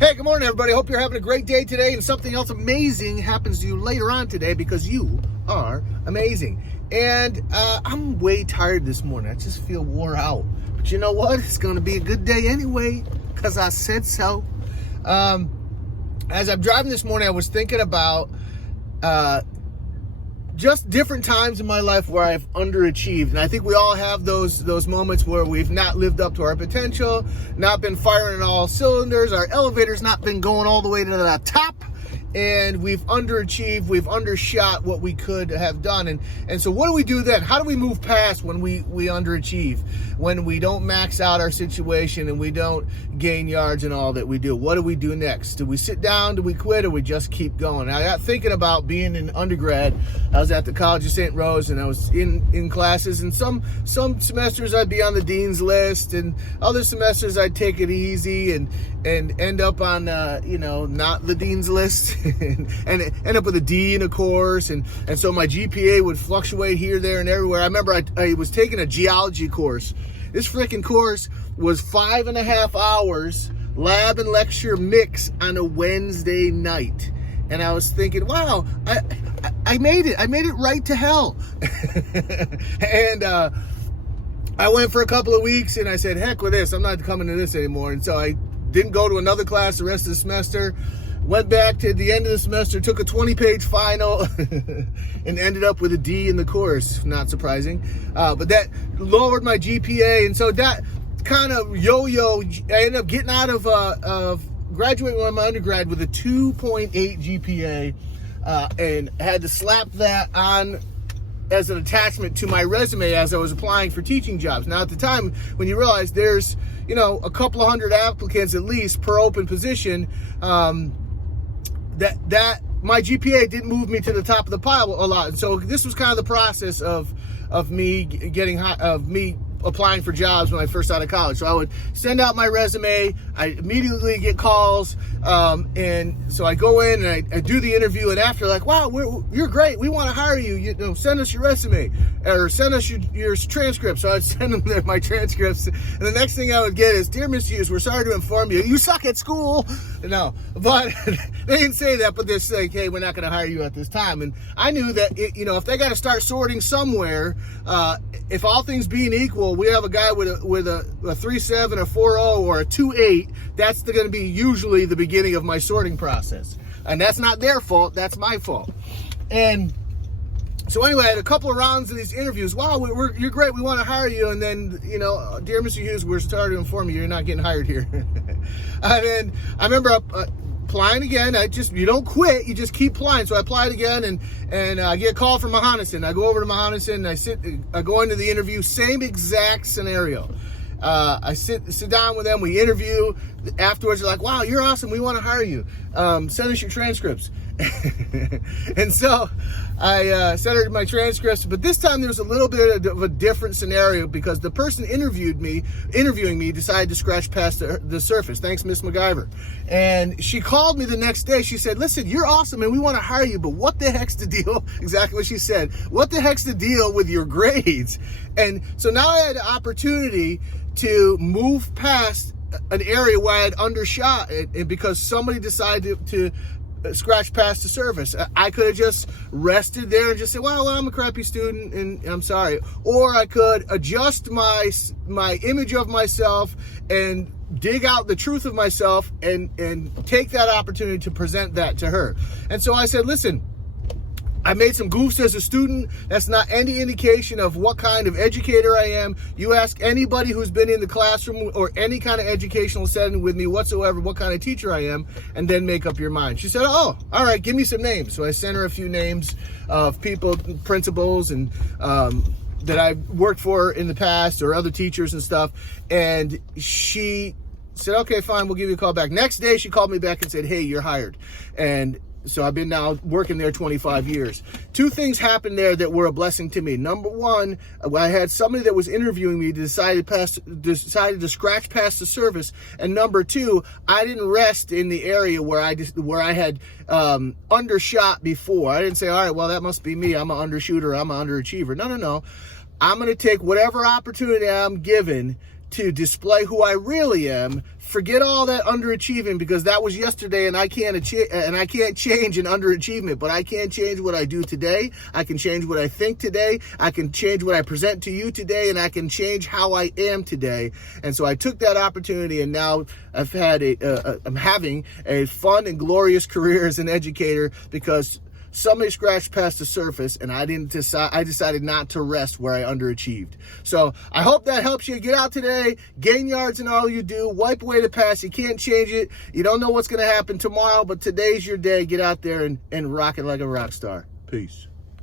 Hey, good morning, everybody. Hope you're having a great day today, and something else amazing happens to you later on today because you are amazing. And I'm way tired this morning. I just feel wore out. But you know what? It's going to be a good day anyway because I said so. As I'm driving this morning, I was thinking about just different times in my life where I've underachieved. And I think we all have those moments where we've not lived up to our potential, not been firing on all cylinders, our elevator's not been going all the way to the top, and we've underachieved, we've undershot what we could have done. And so what do we do then? How do we move past when we underachieve, when we don't max out our situation and we don't gain yards in all that we do? What do we do next? Do we sit down? Do we quit? Or we just keep going? I got thinking about being an undergrad. I was at the College of St. Rose, and I was in classes, and some semesters I'd be on the dean's list, and other semesters I'd take it easy and end up on not the dean's list and end up with a D in a course, and so my GPA would fluctuate here, there, and everywhere. I remember I was taking a geology course. This freaking course was 5.5 hours lab and lecture mix on a Wednesday night. And I was thinking, wow, I made it. I made it right to hell. And I went for a couple of weeks and I said, heck with this. I'm not coming to this anymore. And so I didn't go to another class the rest of the semester. Went back to the end of the semester, took a 20-page final, and ended up with a D in the course. Not surprising. But that lowered my GPA. And so that kind of yo-yo, I ended up getting out of graduating with my undergrad with a 2.8 GPA, and had to slap that on as an attachment to my resume as I was applying for teaching jobs. Now, at the time, when you realize there's, a couple of hundred applicants at least per open position, that my GPA didn't move me to the top of the pile a lot. And so this was kind of the process of me applying for jobs when I first out of college. So I would send out my resume, I immediately get calls, and so I go in and I do the interview, and after, like, wow, you're great, we want to hire you, send us your resume, or send us your transcripts. So I'd send them my transcripts, and the next thing I would get is, dear Mr. Hughes, we're sorry to inform you, you suck at school. No, but they didn't say that, but they're like, hey, we're not going to hire you at this time. And I knew that, if they got to start sorting somewhere, if all things being equal, we have a guy with a 3.7, a 4.0, or a 2.8, that's going to be usually the beginning of my sorting process. And that's not their fault, that's my fault. And so anyway, I had a couple of rounds of these interviews. Wow, you're great, we want to hire you. And then, dear Mr. Hughes, we're sorry to inform you, you're not getting hired here. And then I remember applying again. You don't quit, you just keep applying. So I applied again, and I get a call from Mahonison. I go over to Mahonison, I go into the interview, same exact scenario. I sit down with them, we interview. Afterwards, they're like, wow, you're awesome, we want to hire you. Send us your transcripts. And so I sent her my transcripts, but this time there was a little bit of a different scenario because the person interviewing me decided to scratch past the surface. Thanks, Miss MacGyver. And she called me the next day. She said, listen, you're awesome and we want to hire you, but what the heck's the deal? Exactly what she said. What the heck's the deal with your grades? And so now I had the opportunity to move past an area where I had undershot it, and because somebody decided to scratch past the surface. I could have just rested there and just said, well, I'm a crappy student and I'm sorry. Or I could adjust my image of myself and dig out the truth of myself and take that opportunity to present that to her. And so I said, listen, I made some goofs as a student. That's not any indication of what kind of educator I am. You ask anybody who's been in the classroom or any kind of educational setting with me whatsoever what kind of teacher I am, and then make up your mind. She said, oh, all right, give me some names. So I sent her a few names of people, principals, and that I've worked for in the past, or other teachers and stuff. And she said, okay, fine, we'll give you a call back. Next day, she called me back and said, hey, you're hired. And so I've been now working there 25 years. Two things happened there that were a blessing to me. Number one, I had somebody that was interviewing me decided to scratch past the surface. And number two, I didn't rest in the area where I had undershot before. I didn't say, all right, well, that must be me. I'm an undershooter. I'm an underachiever. No. I'm going to take whatever opportunity I'm given to display who I really am. Forget all that underachieving, because that was yesterday, and I can't change an underachievement, but I can change what I do today. I can change what I think today. I can change what I present to you today, and I can change how I am today. And so I took that opportunity, and now I'm having a fun and glorious career as an educator, because somebody scratched past the surface, and I decided not to rest where I underachieved. So I hope that helps you. Get out today, gain yards in all you do, wipe away the past. You can't change it. You don't know what's going to happen tomorrow, but today's your day. Get out there and rock it like a rock star. Peace.